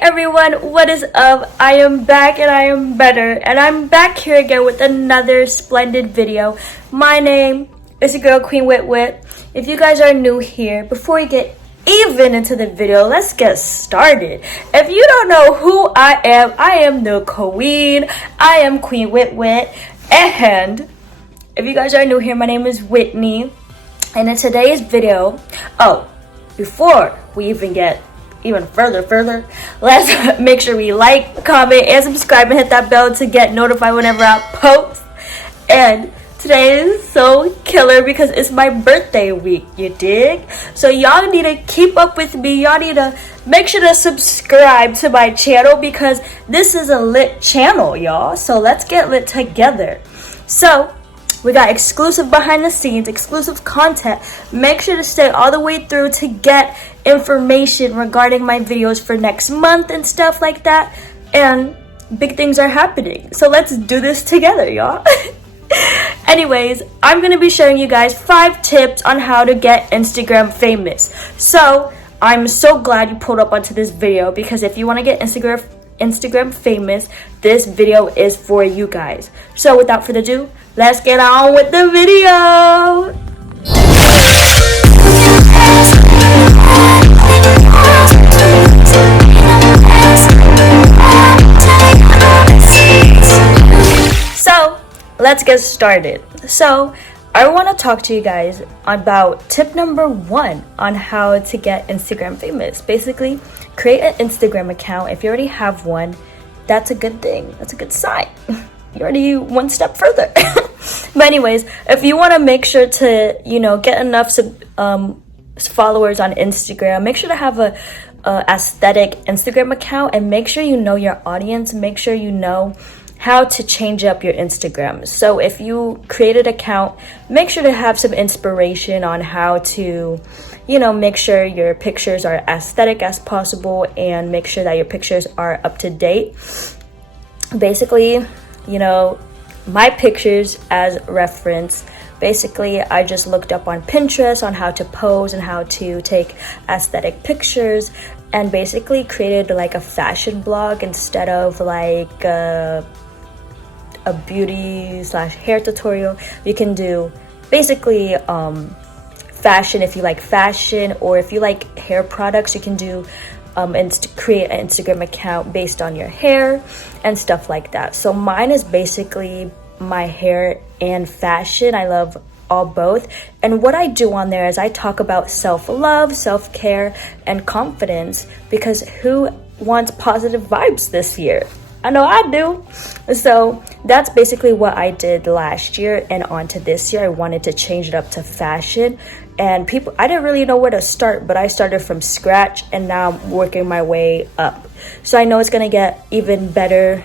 everyone, what is up? I am back and I am better, and I'm back here again with another splendid video. My name is your girl Queen Whit. If you guys are new here, before we get even into the video, let's get started. If you don't know who I am the queen. I am Queen Whit, and if you guys are new here, my name is Whitney, and in today's video, before we even get even further, let's make sure we like, comment, and subscribe and hit that bell to get notified whenever I post. And today is so killer because it's my birthday week, you dig? So y'all need to keep up with me. Y'all need to make sure to subscribe to my channel because this is a lit channel, y'all. So let's get lit together. So we got exclusive behind the scenes, exclusive content. Make sure to stay all the way through to get information regarding my videos for next month and stuff like that. And big things are happening. So let's do this together, y'all. Anyways, I'm going to be showing you guys 5 tips on how to get Instagram famous. So I'm so glad you pulled up onto this video because if you want to get Instagram famous, this video is for you guys. So without further ado, let's get on with the video. So let's get started. So I want to talk to you guys about tip number 1 on how to get Instagram famous. Basically, create an Instagram account. If you already have one, that's a good thing. That's a good sign. You're already one step further. But anyways, if you want to make sure to, get enough followers on Instagram, make sure to have a aesthetic Instagram account and make sure you know your audience. Make sure you know how to change up your Instagram. So if you create an account, make sure to have some inspiration on how to, make sure your pictures are aesthetic as possible and make sure that your pictures are up to date. Basically, my pictures as reference, basically I just looked up on Pinterest on how to pose and how to take aesthetic pictures and basically created like a fashion blog instead of like a beauty / hair tutorial. You can do basically fashion if you like fashion, or if you like hair products, you can do and create an Instagram account based on your hair and stuff like that. So mine is basically my hair and fashion. I love all both. And what I do on there is I talk about self-love, self-care, and confidence, because who wants positive vibes this year? I know I do. So that's basically what I did last year, and on to this year I wanted to change it up to fashion. And I didn't really know where to start, but I started from scratch and now I'm working my way up. So I know it's gonna get even better,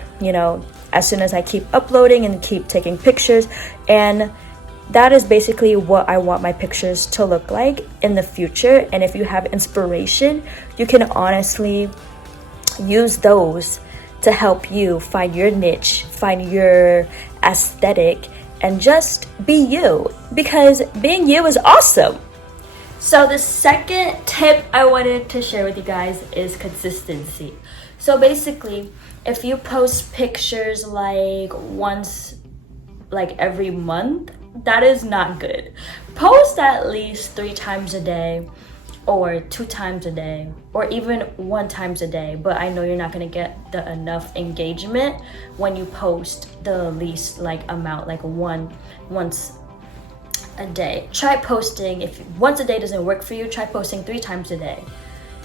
as soon as I keep uploading and keep taking pictures. And that is basically what I want my pictures to look like in the future. And if you have inspiration, you can honestly use those to help you find your niche, find your aesthetic, and just be you, because being you is awesome. So the second tip I wanted to share with you guys is consistency. So basically, if you post pictures like every month, that is not good. Post at least 3 times a day, or 2 times a day, or even 1 time a day. But I know you're not gonna get enough engagement when you post the least amount, once a day. Try posting, if once a day doesn't work for you, try posting 3 times a day.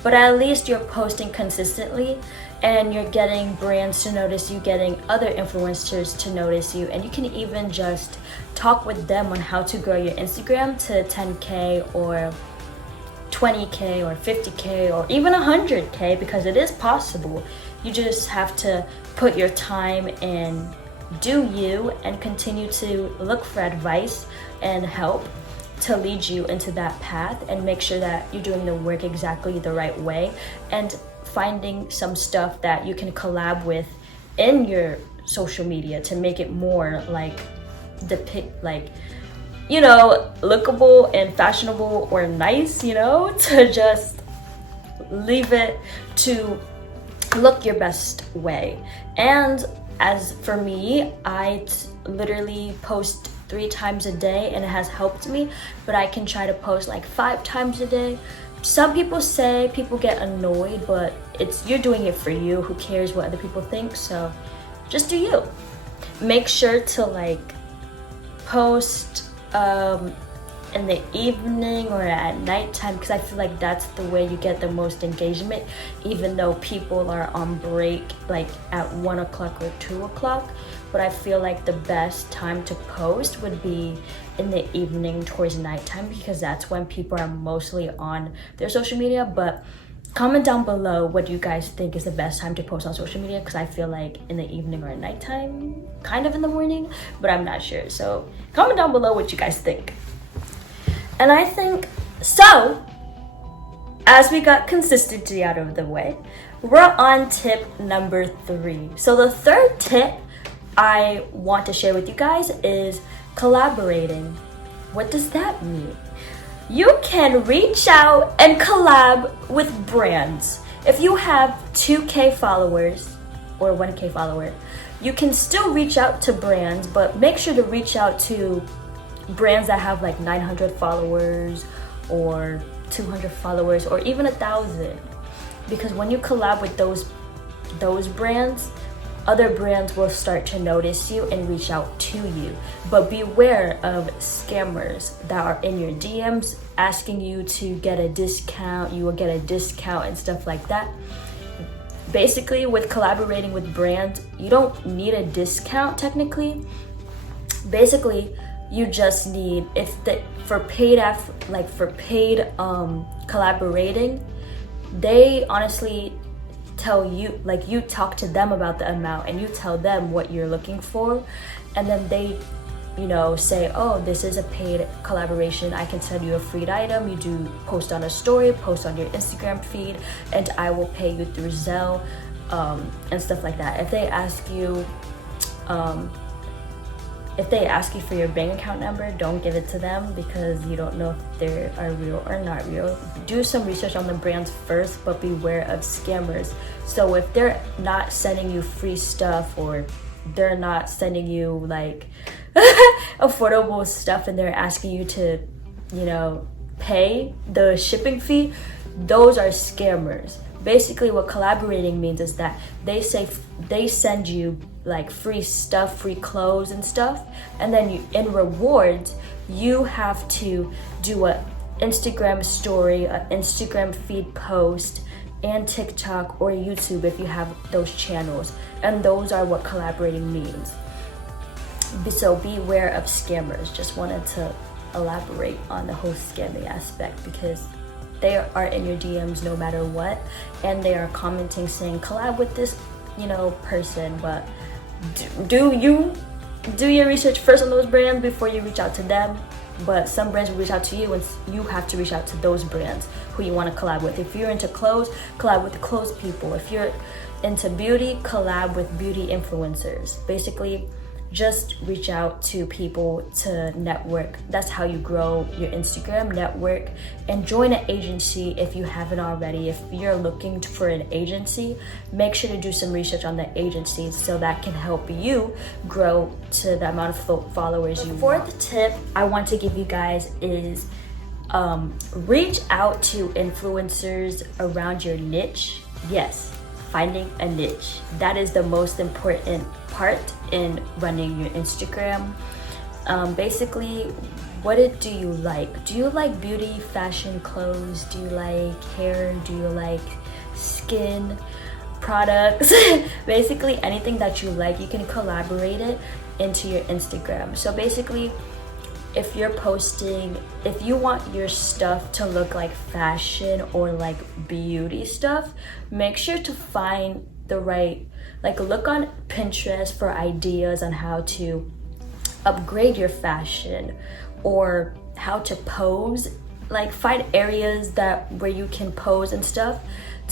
But at least you're posting consistently and you're getting brands to notice you, getting other influencers to notice you, and you can even just talk with them on how to grow your Instagram to 10K or 20K or 50K or even 100K, because it is possible. You just have to put your time and do you, and continue to look for advice and help to lead you into that path, and make sure that you're doing the work exactly the right way, and finding some stuff that you can collab with in your social media to make it more lookable and fashionable or nice, to just leave it to look your best way. And as for me, I literally post 3 times a day and it has helped me, but I can try to post like 5 times a day. Some people say people get annoyed, but you're doing it for you. Who cares what other people think? So just do you. Make sure to like post in the evening or at nighttime, because I feel like that's the way you get the most engagement, even though people are on break like at 1 o'clock or 2 o'clock. But I feel like the best time to post would be in the evening towards nighttime, because that's when people are mostly on their social media. But comment down below what you guys think is the best time to post on social media, because I feel like in the evening or at nighttime, kind of in the morning, but I'm not sure. So comment down below what you guys think. And I think, so, as we got consistency out of the way, we're on tip number 3. So the third tip I want to share with you guys is collaborating. What does that mean? You can reach out and collab with brands. If you have 2K followers or 1K follower, you can still reach out to brands, but make sure to reach out to brands that have like 900 followers or 200 followers or even 1,000, because when you collab with those brands, other brands will start to notice you and reach out to you. But beware of scammers that are in your DMs asking you to get a discount. You will get a discount and stuff like that. Basically, with collaborating with brands, you don't need a discount technically. Basically, you just need, for paid collaborating, they honestly tell you, like, you talk to them about the amount and you tell them what you're looking for, and then they, you know, say, oh, this is a paid collaboration, I can send you a free item, you do post on a story, post on your Instagram feed, and I will pay you through Zelle, and stuff like that. If they ask you for your bank account number, don't give it to them, because you don't know if they are real or not real. Do some research on the brands first, but beware of scammers. So if they're not sending you free stuff, or they're not sending you like affordable stuff, and they're asking you to, you know, pay the shipping fee, those are scammers. Basically, what collaborating means is that they send you like free stuff, free clothes and stuff, and then you, in rewards, you have to do a Instagram story, an Instagram feed post, and TikTok or YouTube if you have those channels, and those are what collaborating means. So beware of scammers. Just wanted to elaborate on the whole scamming aspect, because they are in your DMs no matter what, and they are commenting saying collab with this, you know, person. But do your research first on those brands before you reach out to them. But some brands will reach out to you, and you have to reach out to those brands who you want to collab with. If you're into clothes, collab with the clothes people. If you're into beauty, collab with beauty influencers. Basically, just reach out to people to network. That's how you grow your Instagram, network, and join an agency if you haven't already. If you're looking for an agency, make sure to do some research on the agencies, so that can help you grow to the amount of followers you want. The fourth tip I want to give you guys is reach out to influencers around your niche. Yes, finding a niche. That is the most important part in running your Instagram. Basically, what do you like? Do you like beauty, fashion, clothes? Do you like hair? Do you like skin products? Basically, anything that you like, you can collaborate it into your Instagram. So basically, if you're posting, if you want your stuff to look like fashion or like beauty stuff, make sure to find the right, like, look on Pinterest for ideas on how to upgrade your fashion or how to pose. Like, find areas that where you can pose and stuff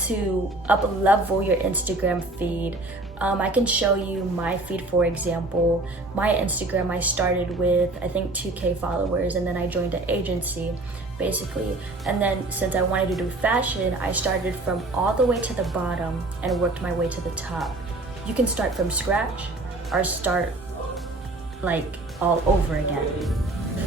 to up level your Instagram feed. I can show you my feed, for example. My Instagram, I started with, I think, 2K followers, and then I joined an agency, basically. And then since I wanted to do fashion, I started from all the way to the bottom and worked my way to the top. You can start from scratch or start like all over again.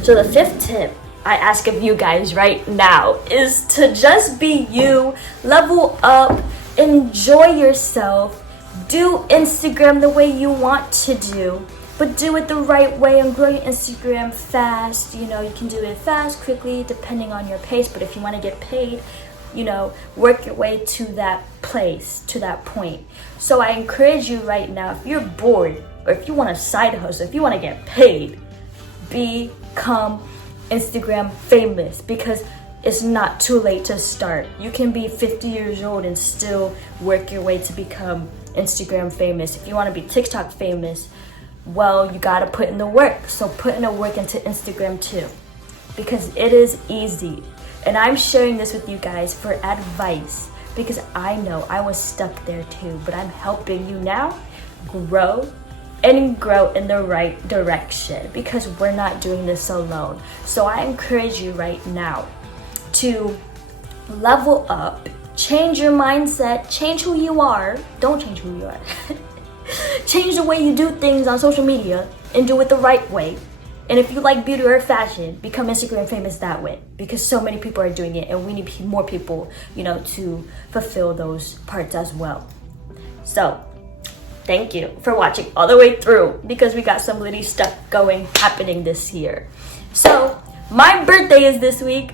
So the 5th tip I ask of you guys right now is to just be you, level up, enjoy yourself, do Instagram the way you want to do, but do it the right way and grow your Instagram fast. You know, you can do it fast, quickly, depending on your pace, but if you want to get paid, you know, work your way to that place, to that point. So I encourage you right now, if you're bored, or if you want a side hustle, if you want to get paid, become Instagram famous, because it's not too late to start. You can be 50 years old and still work your way to become Instagram famous. If you want to be TikTok famous, well, you gotta put in the work. So put in the work into Instagram too, because it is easy. And I'm sharing this with you guys for advice, because I know I was stuck there too, but I'm helping you now grow and grow in the right direction, because we're not doing this alone. So I encourage you right now to level up, change your mindset, change who you are. Don't change who you are. Change the way you do things on social media and do it the right way. And if you like beauty or fashion, become Instagram famous that way, because so many people are doing it and we need more people, you know, to fulfill those parts as well. So thank you for watching all the way through, because we got some litty stuff happening this year. So my birthday is this week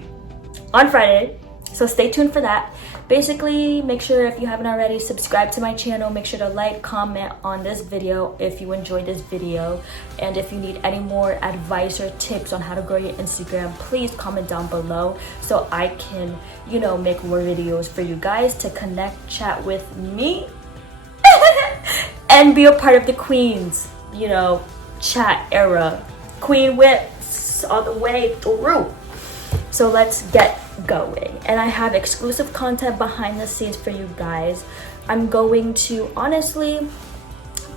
on Friday, so stay tuned for that. Basically, make sure, if you haven't already, subscribe to my channel. Make sure to like, comment on this video if you enjoyed this video. And if you need any more advice or tips on how to grow your Instagram, please comment down below so I can, you know, make more videos for you guys to connect, chat with me, and be a part of the Queens, you know, chat era. Queen Whips all the way through. So let's get going. And I have exclusive content behind the scenes for you guys. I'm going to honestly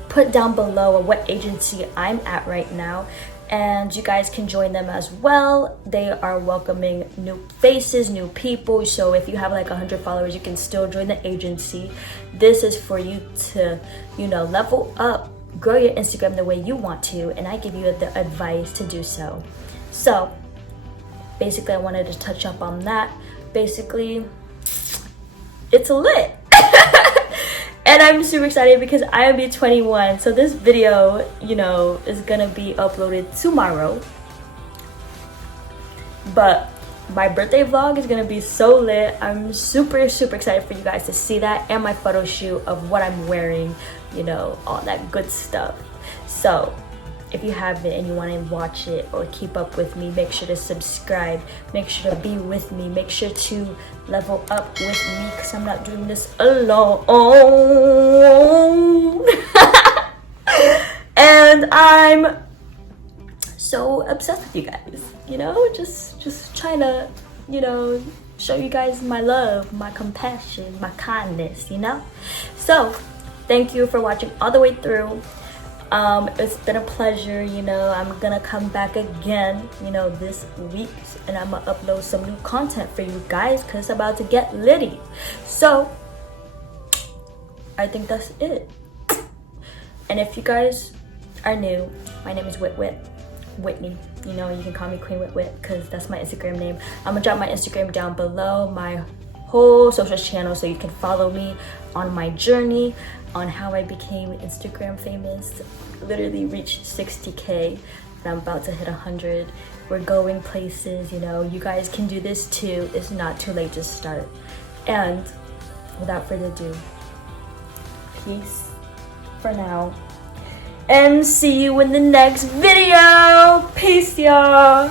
put down below what agency I'm at right now, and you guys can join them as well. They are welcoming new faces, new people. So if you have like 100 followers, you can still join the agency. This is for you to, you know, level up, grow your Instagram the way you want to, and I give you the advice to do so. So basically, I wanted to touch up on that. Basically, it's lit. And I'm super excited because I will be 21. So this video, you know, is gonna be uploaded tomorrow. But my birthday vlog is gonna be so lit. I'm super excited for you guys to see that, and my photo shoot of what I'm wearing, you know, all that good stuff. So if you haven't and you want to watch it or keep up with me, make sure to subscribe. Make sure to be with me. Make sure to level up with me, because I'm not doing this alone. And I'm so obsessed with you guys, you know, just trying to, you know, show you guys my love, my compassion, my kindness, you know. So thank you for watching all the way through. It's been a pleasure, you know. I'm gonna come back again, you know, this week, and I'm gonna upload some new content for you guys, because it's about to get litty. So I think that's it. And if you guys are new, my name is Whitney. You know, you can call me Queen Whit, because that's my Instagram name. I'm gonna drop my Instagram down below, my whole social channel, so you can follow me on my journey on how I became Instagram famous. Literally reached 60K, and I'm about to hit 100. We're going places, you know. You guys can do this too. It's not too late to start. And without further ado, peace for now, and see you in the next video. Peace, y'all.